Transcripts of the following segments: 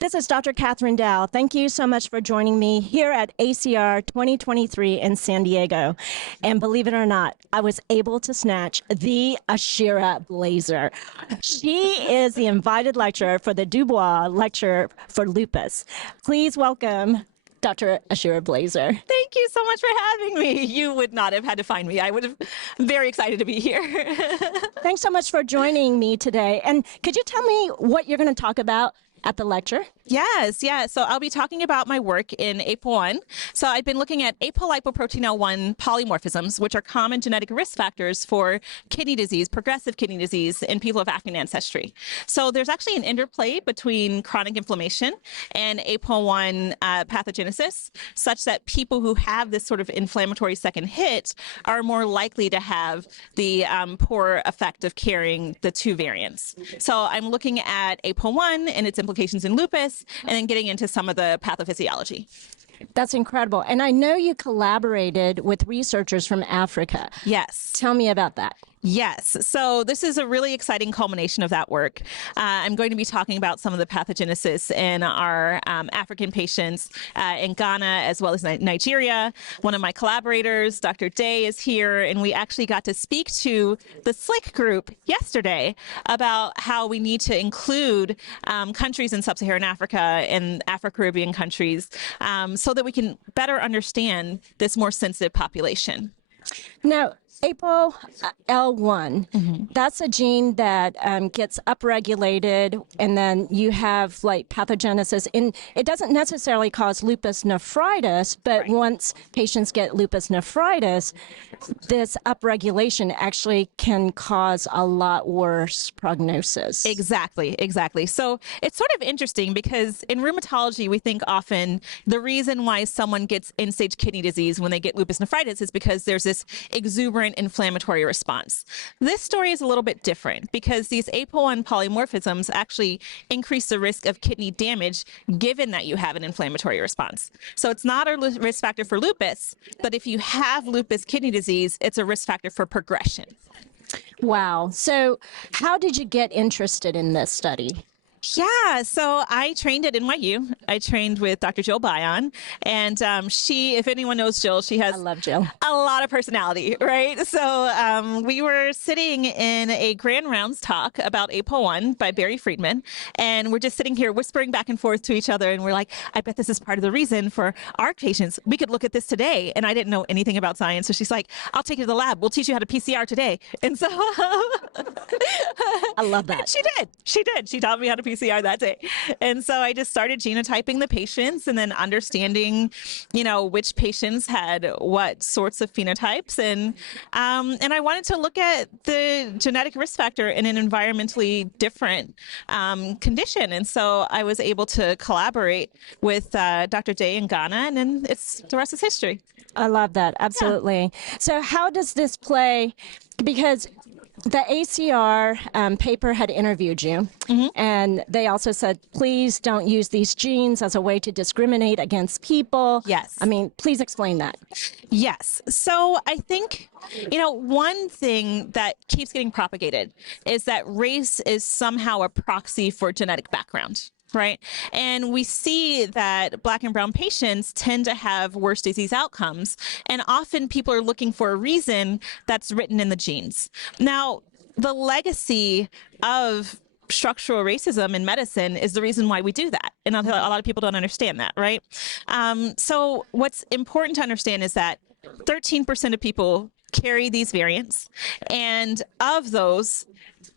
This is Dr. Kathryn Dow. Thank you so much for joining me here at ACR 2023 in San Diego. And believe it or not, I was able to snatch the Ashira blazer. She is the invited lecturer for the Dubois lecture for lupus. Please welcome Dr. Ashira Blazer. Thank you so much for having me. You would not have had to find me. I would have been very excited to be here. Thanks so much for joining me today. And could you tell me what you're going to talk about at the lecture? Yes. So I'll be talking about my work in APOL1. So I've been looking at apolipoprotein L1 polymorphisms, which are common genetic risk factors for kidney disease, progressive kidney disease in people of African ancestry. So there's actually an interplay between chronic inflammation and APOL1 pathogenesis, such that people who have this sort of inflammatory second hit are more likely to have the poor effect of carrying the two variants. So I'm looking at APOL1 and its implications in lupus, and then getting into some of the pathophysiology. That's incredible. And I know you collaborated with researchers from Africa. Yes. Tell me about that. Yes. So this is a really exciting culmination of that work. I'm going to be talking about some of the pathogenesis in our African patients in Ghana as well as Nigeria. One of my collaborators, Dr. Day, is here, and we actually got to speak to the SLIC group yesterday about how we need to include countries in sub-Saharan Africa and Afro-Caribbean countries so that we can better understand this more sensitive population. Now, APOL1, that's a gene that gets upregulated, and then you have like pathogenesis. And it doesn't necessarily cause lupus nephritis, but once patients get lupus nephritis, this upregulation actually can cause a lot worse prognosis. Exactly. So it's sort of interesting because in rheumatology, we think often the reason why someone gets end-stage kidney disease when they get lupus nephritis is because there's this exuberant inflammatory response. This story is a little bit different because these APOL1 polymorphisms actually increase the risk of kidney damage given that you have an inflammatory response. So it's not a risk factor for lupus, but if you have lupus kidney disease, it's a risk factor for progression. Wow. So how did you get interested in this study? Yeah, so I trained at NYU. I trained with Dr. Jill Bion, and she, if anyone knows Jill, she has I love Jill. A lot of personality, right? So we were sitting in a Grand Rounds talk about APOL1 by Barry Friedman, and we're just sitting here whispering back and forth to each other, and we're like, I bet this is part of the reason for our patients. We could look at this today, and I didn't know anything about science, so she's like, I'll take you to the lab. We'll teach you how to PCR today. And so I love that. She did. She taught me how to PCR that day. And so I just started genotyping the patients and then understanding, which patients had what sorts of phenotypes. And I wanted to look at the genetic risk factor in an environmentally different condition. And so I was able to collaborate with Dr. Day in Ghana, and then the rest is history. I love that. Absolutely. Yeah. So how does this play? Because the ACR paper had interviewed you, and they also said, please don't use these genes as a way to discriminate against people. Yes. I mean, please explain that. Yes. So I think, one thing that keeps getting propagated is that race is somehow a proxy for genetic background. Right. And we see that Black and brown patients tend to have worse disease outcomes. And often people are looking for a reason that's written in the genes. Now, the legacy of structural racism in medicine is the reason why we do that. And a lot of people don't understand that. Right. So what's important to understand is that 13% of people carry these variants. And of those,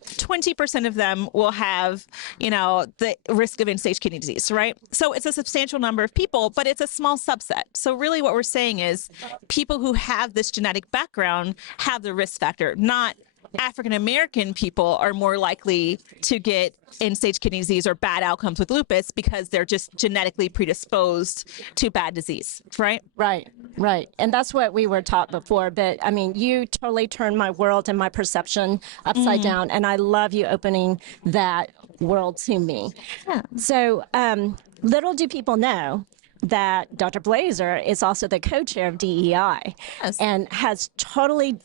20% of them will have, the risk of end-stage kidney disease, right? So it's a substantial number of people, but it's a small subset. So really what we're saying is people who have this genetic background have the risk factor, not African-American people are more likely to get end-stage kidney disease or bad outcomes with lupus because they're just genetically predisposed to bad disease, right? Right. And that's what we were taught before. But I mean, you totally turned my world and my perception upside down. And I love you opening that world to me. Yeah. So little do people know that Dr. Blazer is also the co-chair of DEI, yes, and has totally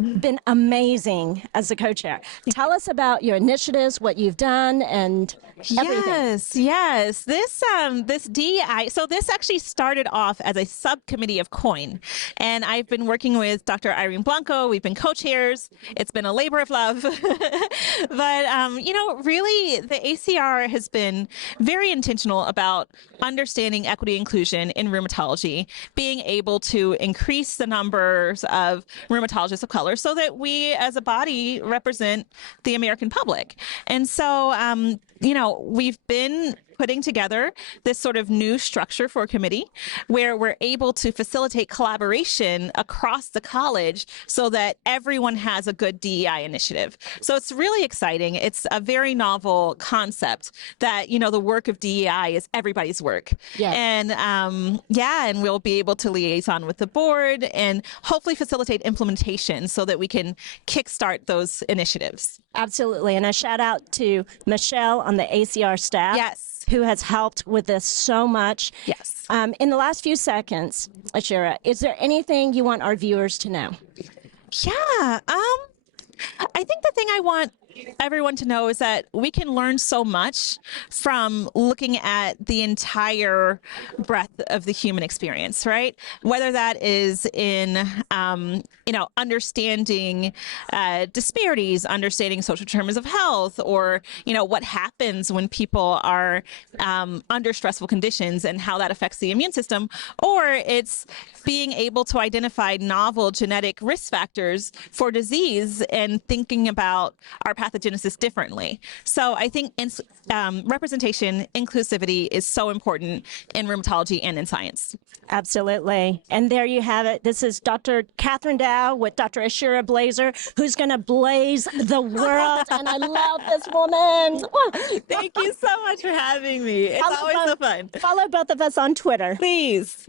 been amazing as a co-chair. Tell us about your initiatives, what you've done, and everything. Yes. This DEI. So this actually started off as a subcommittee of COIN, and I've been working with Dr. Irene Blanco. We've been co-chairs. It's been a labor of love, but really, the ACR has been very intentional about understanding equity inclusion in rheumatology, being able to increase the numbers of rheumatologists of color so that we as a body represent the American public. And so, we've been putting together this sort of new structure for a committee where we're able to facilitate collaboration across the college so that everyone has a good DEI initiative. So it's really exciting. It's a very novel concept that, the work of DEI is everybody's work. Yes. And and we'll be able to liaison with the board and hopefully facilitate implementation so that we can kickstart those initiatives. Absolutely. And a shout out to Michelle on the ACR staff. Yes. Who has helped with this so much. Yes. In the last few seconds, Ashira, is there anything you want our viewers to know? Yeah. I think the thing I want everyone to know is that we can learn so much from looking at the entire breadth of the human experience, right? Whether that is in, understanding disparities, understanding social determinants of health, or, what happens when people are under stressful conditions and how that affects the immune system, or it's being able to identify novel genetic risk factors for disease and thinking about our pathogenesis differently. So I think representation, inclusivity is so important in rheumatology and in science. Absolutely. And there you have it. This is Dr. Kathryn Dow with Dr. Ashira Blazer, who's going to blaze the world. And I love this woman. Thank you so much for having me. It's always so fun. Follow both of us on Twitter. Please.